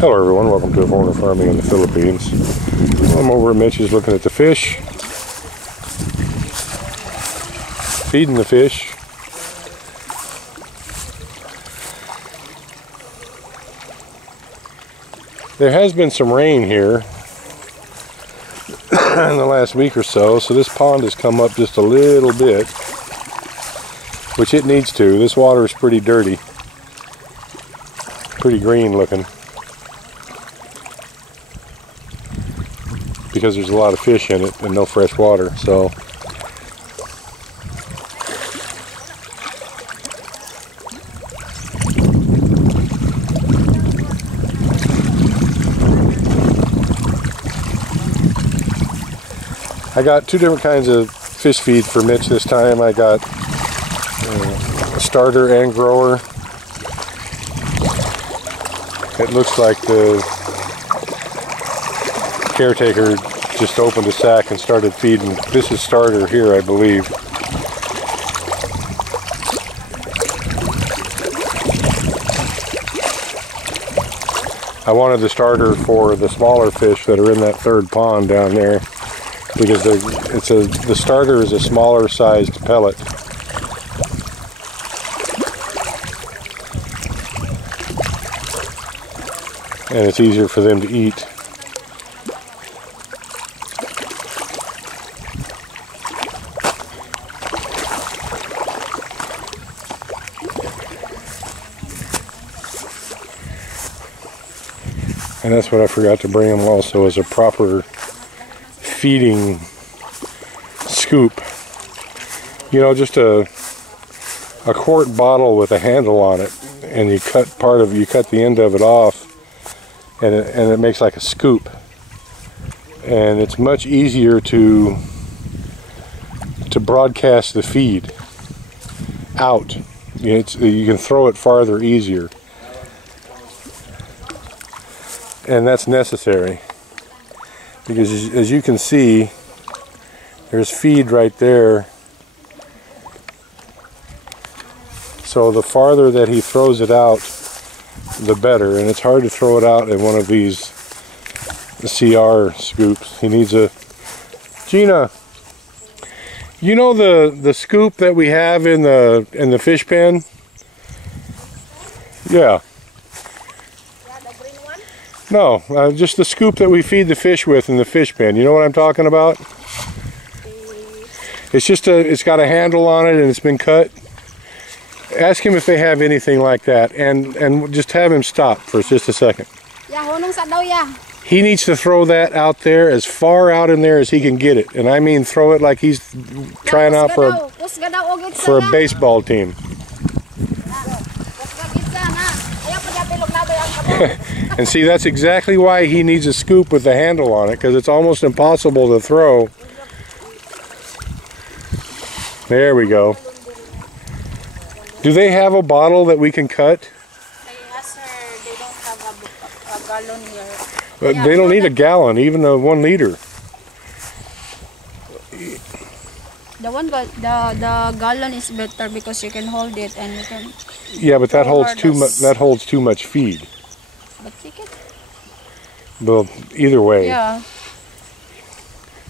Hello everyone, welcome to Foreigner Farming in the Philippines. I'm over at Mitch's looking at the fish, feeding the fish. There has been some rain here in the last week or so, so this pond has come up just a little bit, which it needs to. This water is pretty dirty, pretty green looking, because there's a lot of fish in it and no fresh water. So I got two different kinds of fish feed for Mitch this time. I got a starter and grower. It looks like the caretaker just opened a sack and started feeding. This is starter here, I believe. I wanted the starter for the smaller fish that are in that third pond down there, because the starter is a smaller sized pellet. And it's easier for them to eat. And that's what I forgot to bring them also, is a proper feeding scoop. You know, just a quart bottle with a handle on it, and you cut the end of it off, and it makes like a scoop. And it's much easier to broadcast the feed out. You can throw it farther easier. And that's necessary, because as you can see, there's feed right there. So the farther that he throws it out, the better. And it's hard to throw it out in one of these CR scoops. He needs a... Gina, you know the scoop that we have in the fish pen? Yeah. No, just the scoop that we feed the fish with in the fish pen. You know what I'm talking about? It's got a handle on it and it's been cut. Ask him if they have anything like that, and just have him stop for just a second. He needs to throw that out there, as far out in there as he can get it. And I mean throw it like he's trying out for a baseball team. And see, that's exactly why he needs a scoop with the handle on it, because it's almost impossible to throw. There we go. Do they have a bottle that we can cut? Yes, sir. They don't have a gallon here. But they don't need a gallon, even a 1 liter. The gallon is better because you can hold it and you can. Yeah, but that holds too much. That holds too much feed. But take it. Well, either way. Yeah.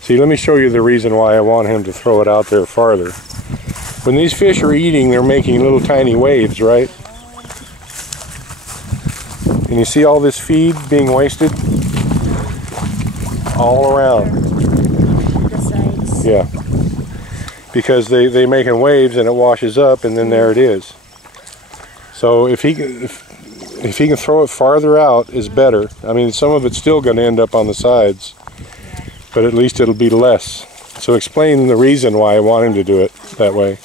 See, let me show you the reason why I want him to throw it out there farther. When these fish are eating, they're making little tiny waves, right? And you see all this feed being wasted? All around. The sides. Yeah. Because they're making waves and it washes up, and then there it is. So if he can throw it farther out, is better. I mean, some of it's still going to end up on the sides, but at least it'll be less. So explain the reason why I want him to do it that way.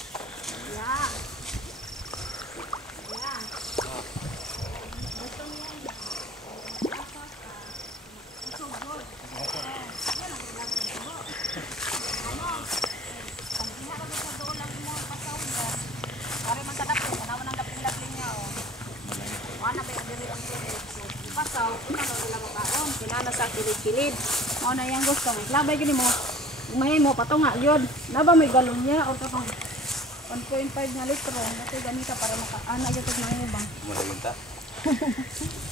Kilid. Mo na yang gusto. Labay gini mo. May mo pato nga yun. Naba may galon niya o tapos 1.5 na litro. Dati ganito para makaana yun ito na bang.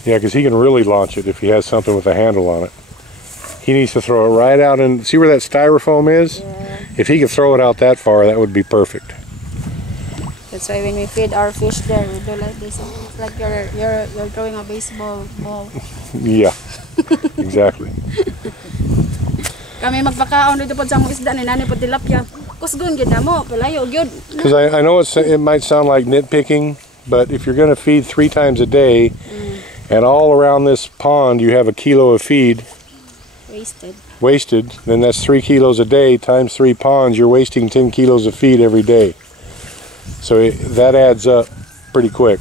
Yeah, because he can really launch it if he has something with a handle on it. He needs to throw it right out and see where that styrofoam is? Yeah. If he could throw it out that far, that would be perfect. That's why when we feed our fish there, we do like this. It's like you're throwing a baseball ball. Yeah, exactly. Kami magpakaon dito po sa mga isda ni nani po tilapia. Kusgon gyud namo, palayo gyud. Because I know it might sound like nitpicking, but if you're going to feed 3 times a day, and all around this pond you have a kilo of feed wasted, then that's 3 kilos a day times 3 ponds. You're wasting 10 kilos of feed every day. So that adds up pretty quick.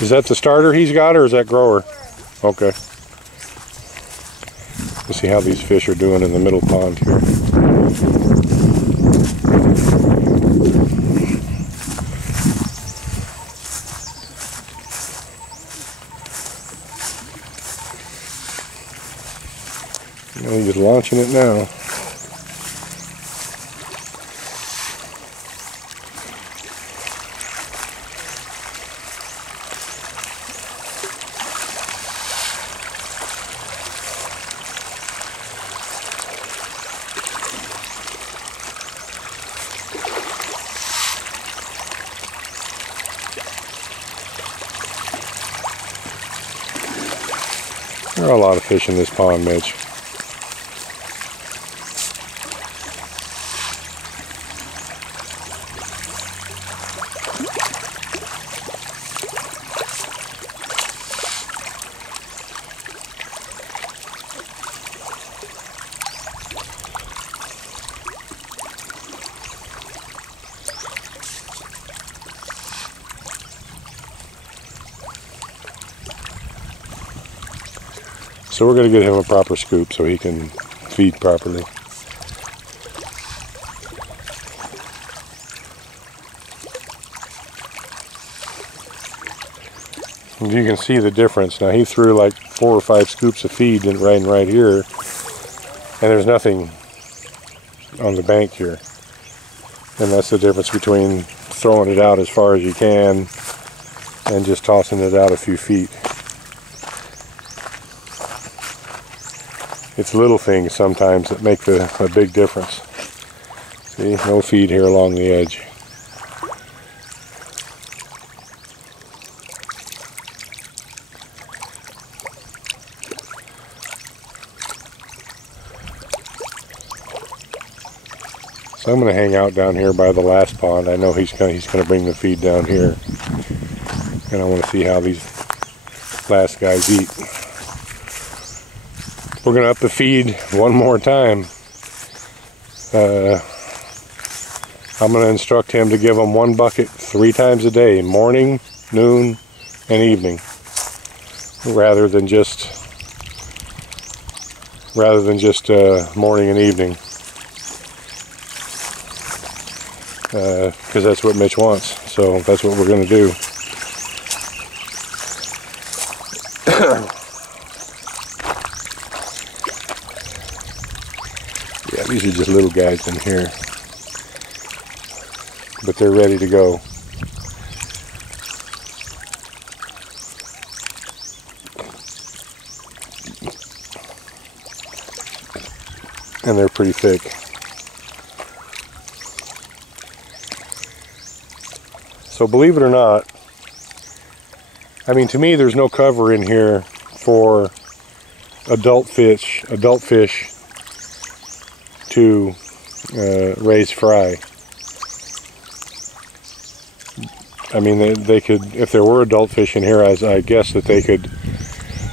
Is that the starter he's got, or is that grower? Okay. Let's see how these fish are doing in the middle pond here. He's launching it now. There are a lot of fish in this pond, Mitch. So we're going to get him a proper scoop so he can feed properly. And you can see the difference. Now he threw like 4 or 5 scoops of feed right here, and there's nothing on the bank here. And that's the difference between throwing it out as far as you can and just tossing it out a few feet. It's little things sometimes that make a big difference. See, no feed here along the edge. So I'm going to hang out down here by the last pond. I know he's going to bring the feed down here, and I want to see how these last guys eat. We're going to up the feed one more time. I'm going to instruct him to give them 1 bucket 3 times a day, morning, noon, and evening, rather than just morning and evening, because that's what Mitch wants. So that's what we're going to do. Yeah, these are just little guys in here, but they're ready to go. And they're pretty thick. So believe it or not, I mean, to me there's no cover in here for adult fish to raise fry. I mean, they could, if there were adult fish in here, as I guess that they could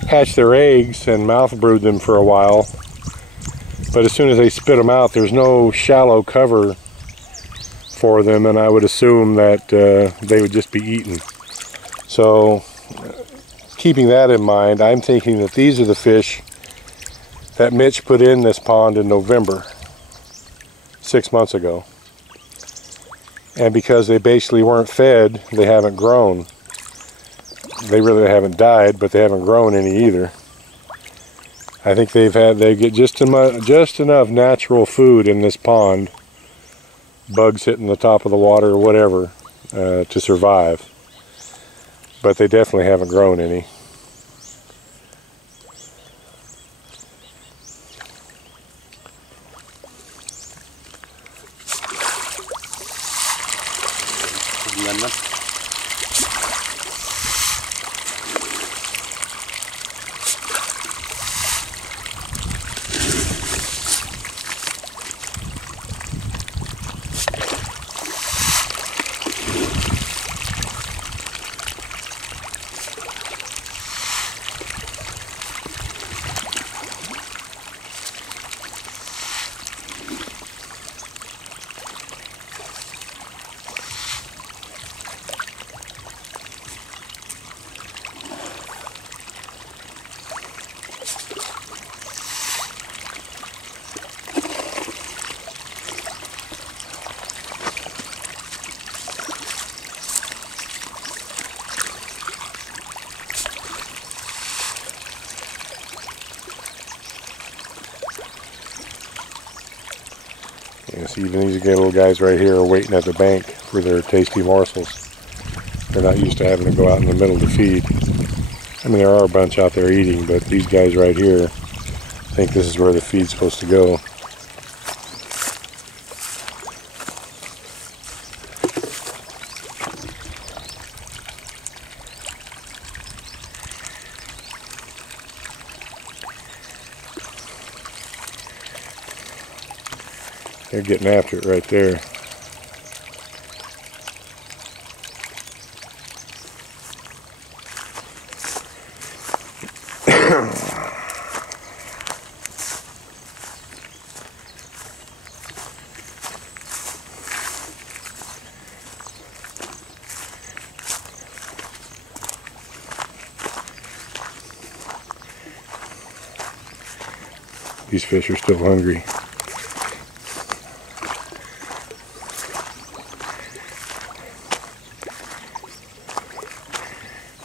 hatch their eggs and mouth brood them for a while. But as soon as they spit them out, there's no shallow cover for them, and I would assume that they would just be eaten. So, keeping that in mind, I'm thinking that these are the fish that Mitch put in this pond in November, 6 months ago. And because they basically weren't fed, they haven't grown. They really haven't died, but they haven't grown any either. I think they get just enough natural food in this pond, bugs hitting the top of the water or whatever, to survive. But they definitely haven't grown any. Yes, even these little guys right here are waiting at the bank for their tasty morsels. They're not used to having to go out in the middle to feed. I mean, there are a bunch out there eating, but these guys right here think this is where the feed's supposed to go. They're getting after it right there. These fish are still hungry.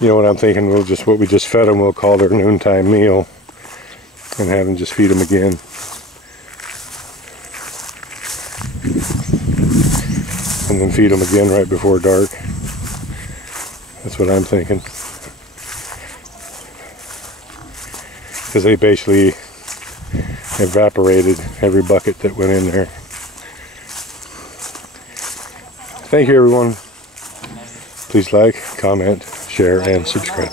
You know what I'm thinking? What we just fed them, we'll call their noontime meal and have them just feed them again. And then feed them again right before dark. That's what I'm thinking. Because they basically evaporated every bucket that went in there. Thank you, everyone. Please like, comment, share, and subscribe.